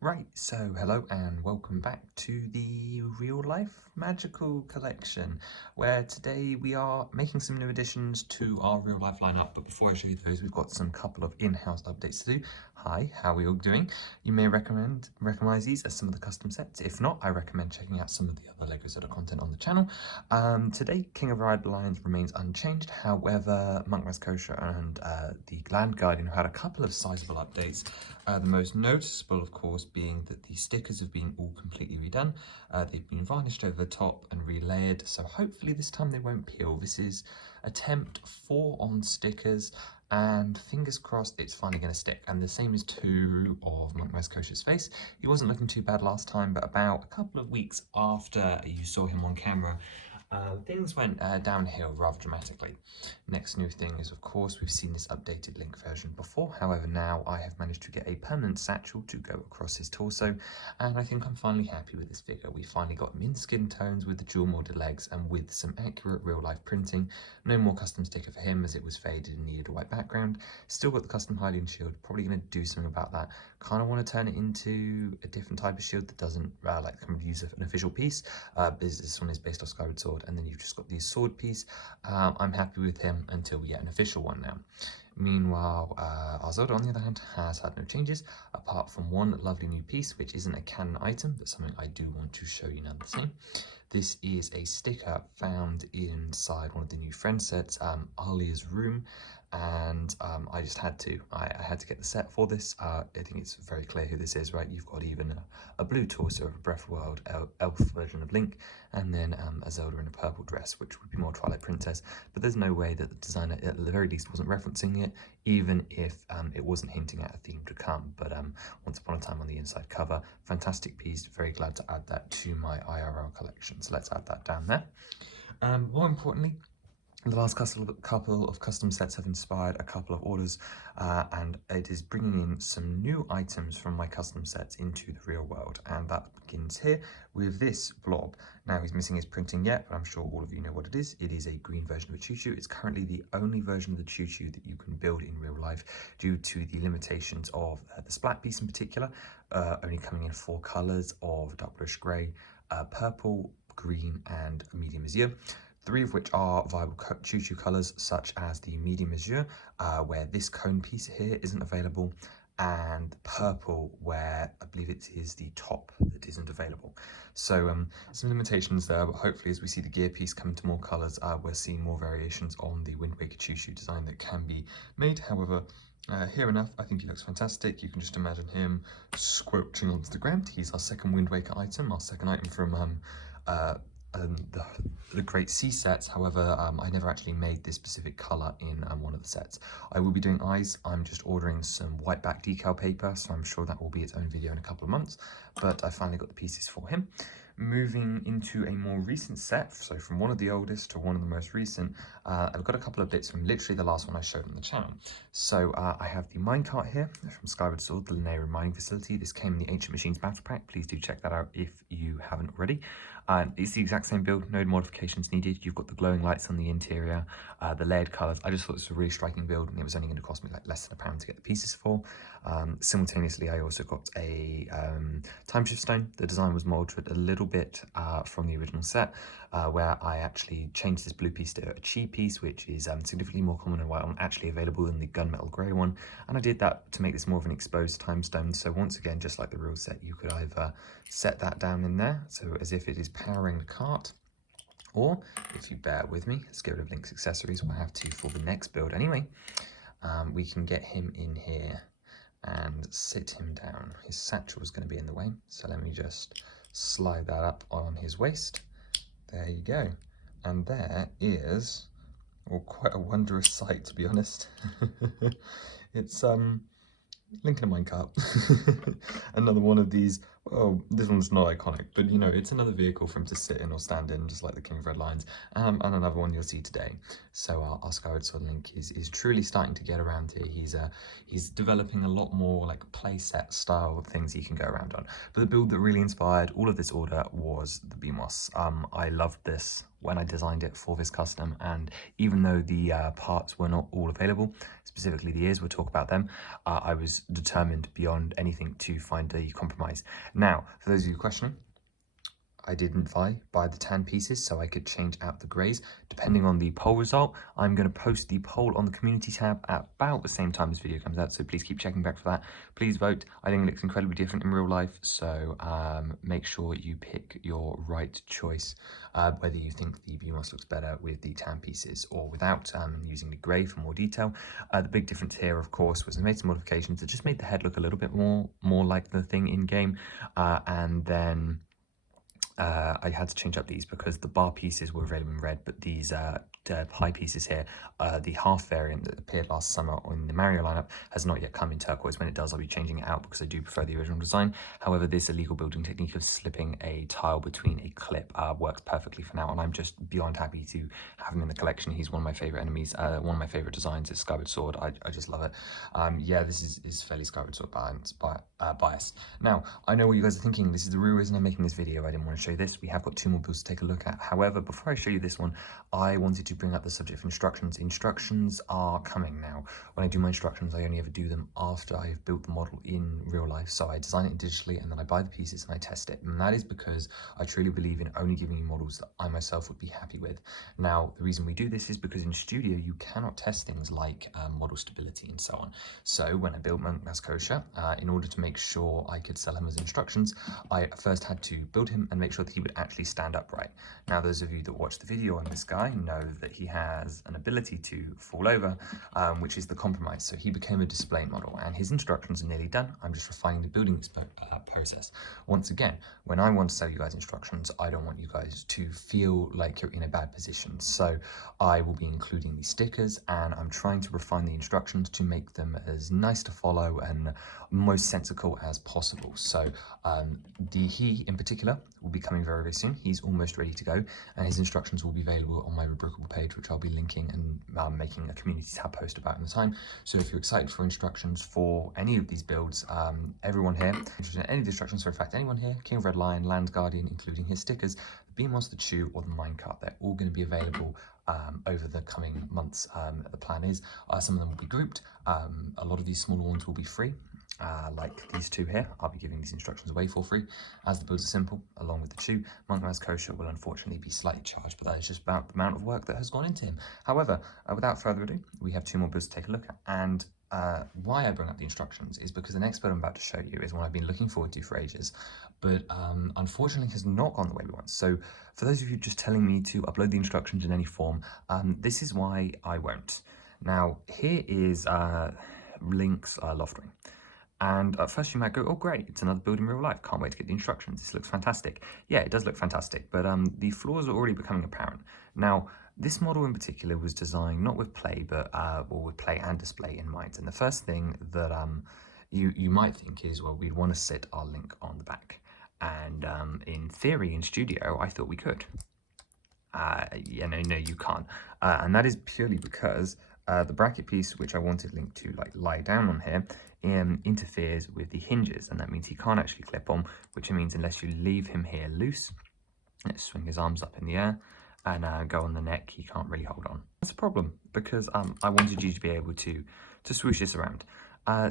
Right, so hello and welcome back to the real life magical collection, where today we are making some new additions to our real life lineup. But before I show you those, we've got some couple of in-house updates to do. Hi, how are we all doing? You may recognize these as some of the custom sets. If not, I recommend checking out some of the other Lego Zelda content on the channel. Today, King of Ride Lines remains unchanged. However, Monk Raz Kosher and the Land Guardian have had a couple of sizable updates. The most noticeable, of course, being that the stickers have been all completely redone. They've been varnished over the top and relayered, so hopefully this time they won't peel. This is attempt 4 on stickers, and fingers crossed it's finally going to stick. And the same is true of Monk Raz Kosher's face. He wasn't looking too bad last time, but about a couple of weeks after you saw him on camera, things went downhill rather dramatically. Next new thing is, of course, we've seen this updated Link version before. However, now I have managed to get a permanent satchel to go across his torso, and I think I'm finally happy with this figure. We finally got him in skin tones with the dual molded legs and with some accurate real-life printing. No more custom sticker for him as it was faded and needed a white background. Still got the custom Hylian shield. Probably going to do something about that. Kind of want to turn it into a different type of shield that doesn't use an official piece. This one is based off Skyward Sword, and then you've just got the sword piece. I'm happy with him until we get an official one now. Meanwhile, our Zelda, on the other hand, has had no changes, apart from one lovely new piece, which isn't a canon item, but something I do want to show you nonetheless. This is a sticker found inside one of the new friend sets, Alia's room, and I just had to. I had to get the set for this. I think it's very clear who this is, right? You've got even a blue torso of a Breath of the Wild elf version of Link, and then a Zelda in a purple dress, which would be more Twilight Princess. But there's no way that the designer, at the very least, wasn't referencing it, even if it wasn't hinting at a theme to come. But Once Upon a Time on the inside cover, fantastic piece. Very glad to add that to my IRL collection. So let's add that down there. More importantly, the last couple of custom sets have inspired a couple of orders, and it is bringing in some new items from my custom sets into the real world, and that begins here with this blob. Now, he's missing his printing yet, but I'm sure all of you know what it is. It is a green version of a choo-choo. It's currently the only version of the choo-choo that you can build in real life due to the limitations of the splat piece in particular, only coming in 4 colours of dark bluish grey, purple, green, and medium azure. 3 of which are viable choo-choo colours, such as the medium azure, where this cone piece here isn't available, and purple, where I believe it is the top that isn't available. So some limitations there, but hopefully as we see the gear piece come into more colours, we're seeing more variations on the Wind Waker choo-choo design that can be made. However, here enough, I think he looks fantastic. You can just imagine him squelching onto the ground. He's our second Wind Waker item, our second item from the Great Sea sets. However, I never actually made this specific colour in one of the sets. I will be doing eyes. I'm just ordering some white back decal paper, so I'm sure that will be its own video in a couple of months, but I finally got the pieces for him. Moving into a more recent set, so from one of the oldest to one of the most recent, I've got a couple of bits from literally the last one I showed on the channel. So I have the minecart here from Skyward Sword, the Linear Mining Facility. This came in the Ancient Machines Battle Pack. Please do check that out if you haven't already. It's the exact same build, no modifications needed. You've got the glowing lights on the interior, the layered colours. I just thought this was a really striking build, and it was only going to cost me like less than £1 to get the pieces for. Simultaneously, I also got a time shift stone. The design was moulded a little bit from the original set, where I actually changed this blue piece to a chi piece, which is significantly more common and white one, actually available than the gunmetal grey one. And I did that to make this more of an exposed time stone. So once again, just like the real set, you could either set that down in there, so as if it is powering the cart, or if you bear with me, let's get rid of Link's accessories. We'll have to for the next build anyway. We can get him in here and sit him down. His satchel is going to be in the way, so let me just slide that up on his waist. There you go. And there is, well, quite a wondrous sight, to be honest. It's Link in a minecart. Another one of these. Oh, this one's not iconic, but you know, it's another vehicle for him to sit in or stand in, just like the King of Red Lines, and another one you'll see today. So our Skyward Sword Link is truly starting to get around here. He's developing a lot more like playset style things he can go around on. But the build that really inspired all of this order was the beamos. I loved this when I designed it for this custom, and even though the parts were not all available, specifically the ears, we'll talk about them, I was determined beyond anything to find a compromise. Now, for those of you questioning, I didn't buy the tan pieces so I could change out the greys. Depending on the poll result, I'm going to post the poll on the community tab at about the same time this video comes out, so please keep checking back for that. Please vote. I think it looks incredibly different in real life, so make sure you pick your right choice, whether you think the beamos looks better with the tan pieces or without, using the grey for more detail. The big difference here, of course, was I made some modifications that just made the head look a little bit more like the thing in game, and then I had to change up these because the bar pieces were available in red, but these pie pieces here, the half variant that appeared last summer in the Mario lineup has not yet come in turquoise. When it does, I'll be changing it out because I do prefer the original design. However, this illegal building technique of slipping a tile between a clip works perfectly for now, and I'm just beyond happy to have him in the collection. He's one of my favorite enemies. One of my favorite designs is Skyward Sword. I just love it. Yeah, this is fairly Skyward Sword biased. Now, I know what you guys are thinking. This is the real reason I'm making this video. I didn't want to show this. We have got 2 more builds to take a look at. However, before I show you this one, I wanted to bring up the subject of instructions. Instructions are coming now. When I do my instructions, I only ever do them after I've built the model in real life. So I design it digitally and then I buy the pieces and I test it. And that is because I truly believe in only giving you models that I myself would be happy with. Now, the reason we do this is because in studio, you cannot test things like model stability and so on. So when I built Monk Kosher, in order to make sure I could sell him as instructions, I first had to build him and make sure that he would actually stand upright. Now, those of you that watch the video on this guy know that he has an ability to fall over, which is the compromise. So he became a display model and his instructions are nearly done. I'm just refining the building process. Once again, when I want to sell you guys instructions, I don't want you guys to feel like you're in a bad position. So I will be including these stickers and I'm trying to refine the instructions to make them as nice to follow and most sensical as possible. So he in particular will be coming very, very soon. He's almost ready to go and his instructions will be available on my Rebrickable page, which I'll be linking and making a community tab post about in the time. So if you're excited for instructions for any of these builds, everyone here interested in any of the instructions, or in fact anyone here, King of Red Lion, Land Guardian, including his stickers, the beamos, the chew or the minecart, they're all going to be available over the coming months. The plan is some of them will be grouped. A lot of these smaller ones will be free. Like these 2 here, I'll be giving these instructions away for free, as the builds are simple, along with the chew. Monk Kosher will unfortunately be slightly charged, but that is just about the amount of work that has gone into him. However, without further ado, we have 2 more builds to take a look at, and why I bring up the instructions is because the next build I'm about to show you is one I've been looking forward to for ages, but unfortunately has not gone the way we want. So for those of you just telling me to upload the instructions in any form, this is why I won't. Now, here is Link's loftwing. And at first you might go, oh great, it's another build in real life, can't wait to get the instructions, this looks fantastic. Yeah, it does look fantastic, but the flaws are already becoming apparent. Now, this model in particular was designed not with play, but with play and display in mind. And the first thing that you might think is, well, we'd want to sit our Link on the back. And in theory, in studio, I thought we could. Yeah, no, you can't. And that is purely because the bracket piece, which I wanted Link to like lie down on here, interferes with the hinges, and that means he can't actually clip on, which means unless you leave him here loose, let's swing his arms up in the air and go on the neck, he can't really hold on. That's a problem because I wanted you to be able to swoosh this around.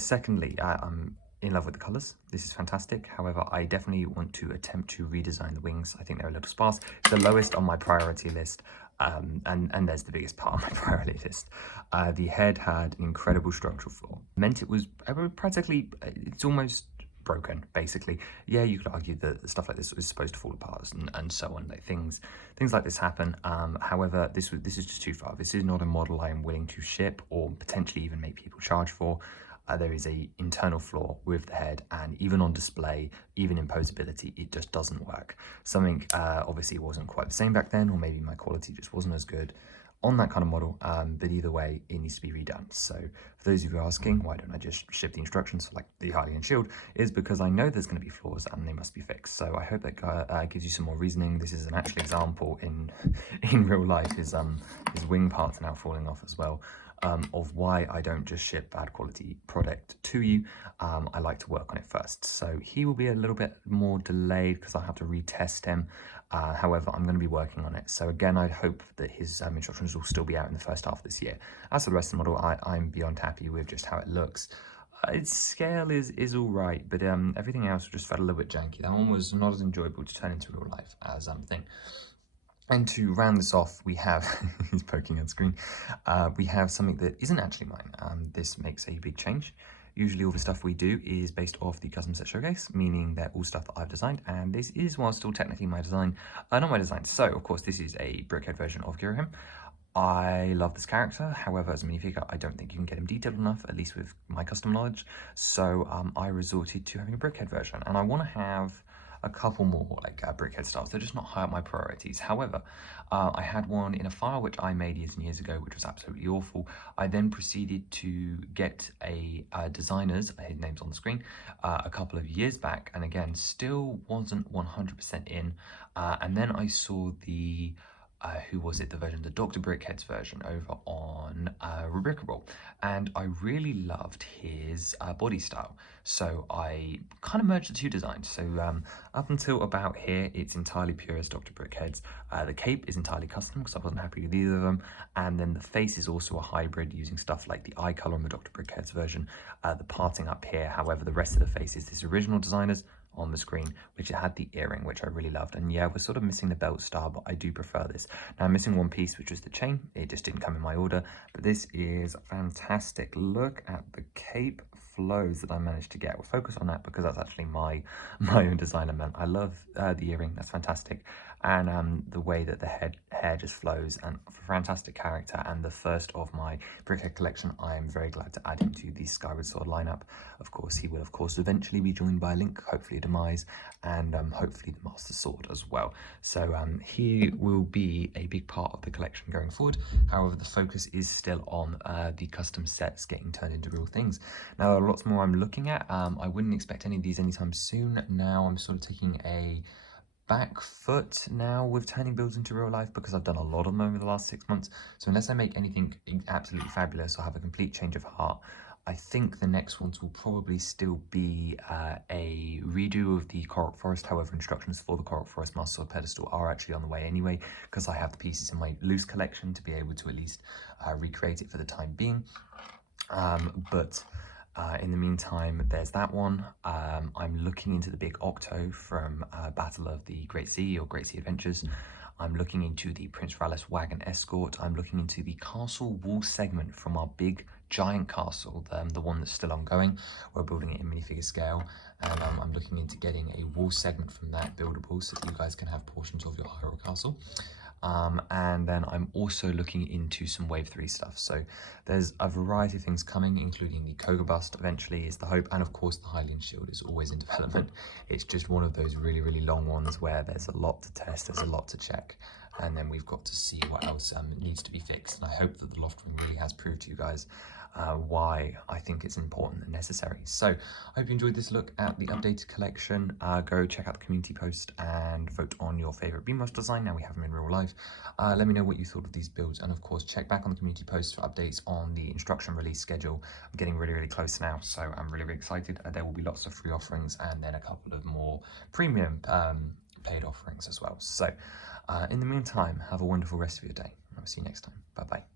Secondly, I'm in love with the colors. This is fantastic. However, I definitely want to attempt to redesign the wings. I think they're a little sparse. It's the lowest on my priority list. And there's the biggest part of my priority list. The head had an incredible structural flaw. Meant it was practically, it's almost broken, basically. Yeah, you could argue that stuff like this was supposed to fall apart and so on. Like things like this happen. However, this is just too far. This is not a model I am willing to ship or potentially even make people charge for. There is a internal flaw with the head, and even on display, even in posability, it just doesn't work. Something obviously wasn't quite the same back then, or maybe my quality just wasn't as good on that kind of model, but either way, it needs to be redone. So for those of you asking, why don't I just ship the instructions for like the Harley and Shield, is because I know there's going to be flaws and they must be fixed. So I hope that gives you some more reasoning. This is an actual example in real life. His wing parts are now falling off as well. of why I don't just ship bad quality product to you. I like to work on it first. So he will be a little bit more delayed because I have to retest him. However, I'm going to be working on it. So again, I hope that his instructions will still be out in the first half of this year. As for the rest of the model, I'm beyond happy with just how it looks. Its scale is all right, but everything else just felt a little bit janky. That one was not as enjoyable to turn into real life as thing. And to round this off, we have, he's poking at screen, we have something that isn't actually mine. This makes a big change. Usually all the stuff we do is based off the custom set showcase, meaning they're all stuff that I've designed, and this is, while still technically my design, not my design. So, of course, this is a Brickhead version of ghirahim. I love this character, however, as a minifigure, I don't think you can get him detailed enough, at least with my custom knowledge. So I resorted to having a Brickhead version, and I want to have a couple more like Brickhead styles. They're just not high up my priorities. However, I had one in a file which I made years and years ago, which was absolutely awful. I then proceeded to get a designer's, his name's on the screen, a couple of years back, and again, still wasn't 100% in. And then I saw the who was it, the version, the Dr. Brickheadz version over on Rubricable, and I really loved his body style. So I kind of merged the two designs. So up until about here, it's entirely pure as Dr. Brickheadz. The cape is entirely custom because I wasn't happy with either of them, and then the face is also a hybrid using stuff like the eye color on the Dr. Brickheadz version, the parting up here. However, the rest of the face is this original designer's on the screen, which it had the earring, which I really loved. And yeah, we're sort of missing the belt style, but I do prefer this. Now I'm missing one piece, which was the chain. It just didn't come in my order, but this is fantastic. Look at the cape flows that I managed to get. We'll focus on that because that's actually my own design element. I love the earring, that's fantastic. And the way that the hair just flows, and fantastic character, and the first of my Brickhead collection. I am very glad to add him to the Skyward Sword lineup. Of course, he will of course eventually be joined by Link, hopefully a Demise, and hopefully the Master Sword as well. So he will be a big part of the collection going forward. However, the focus is still on the custom sets getting turned into real things. Now there are lots more I'm looking at. I wouldn't expect any of these anytime soon. Now I'm sort of taking a back foot now with turning builds into real life because I've done a lot of them over the last 6 months. So unless I make anything absolutely fabulous or have a complete change of heart, I think the next ones will probably still be a redo of the Korok Forest. However, instructions for the Korok Forest Master Sword pedestal are actually on the way anyway, because I have the pieces in my loose collection to be able to at least recreate it for the time being. In the meantime, there's that one. I'm looking into the big Octo from Battle of the Great Sea or Great Sea Adventures. I'm looking into the Prince Rallis Wagon Escort. I'm looking into the castle wall segment from our big giant castle, the one that's still ongoing. We're building it in minifigure scale, and I'm looking into getting a wall segment from that buildable so that you guys can have portions of your IRL castle. And then I'm also looking into some Wave 3 stuff. So there's a variety of things coming, including the Koga Bust eventually is the hope, and of course the Hylian Shield is always in development. It's just one of those really, really long ones where there's a lot to test, there's a lot to check, and then we've got to see what else needs to be fixed. And I hope that the loftwing really has proved to you guys why I think it's important and necessary. So I hope you enjoyed this look at the updated collection. Go check out the community post and vote on your favorite beamos design. Now we have them in real life. Let me know what you thought of these builds, and of course check back on the community post for updates on the instruction release schedule. I'm getting really, really close now, so I'm really, really excited. There will be lots of free offerings and then a couple of more premium paid offerings as well. So in the meantime, have a wonderful rest of your day. I'll see you next time. Bye bye.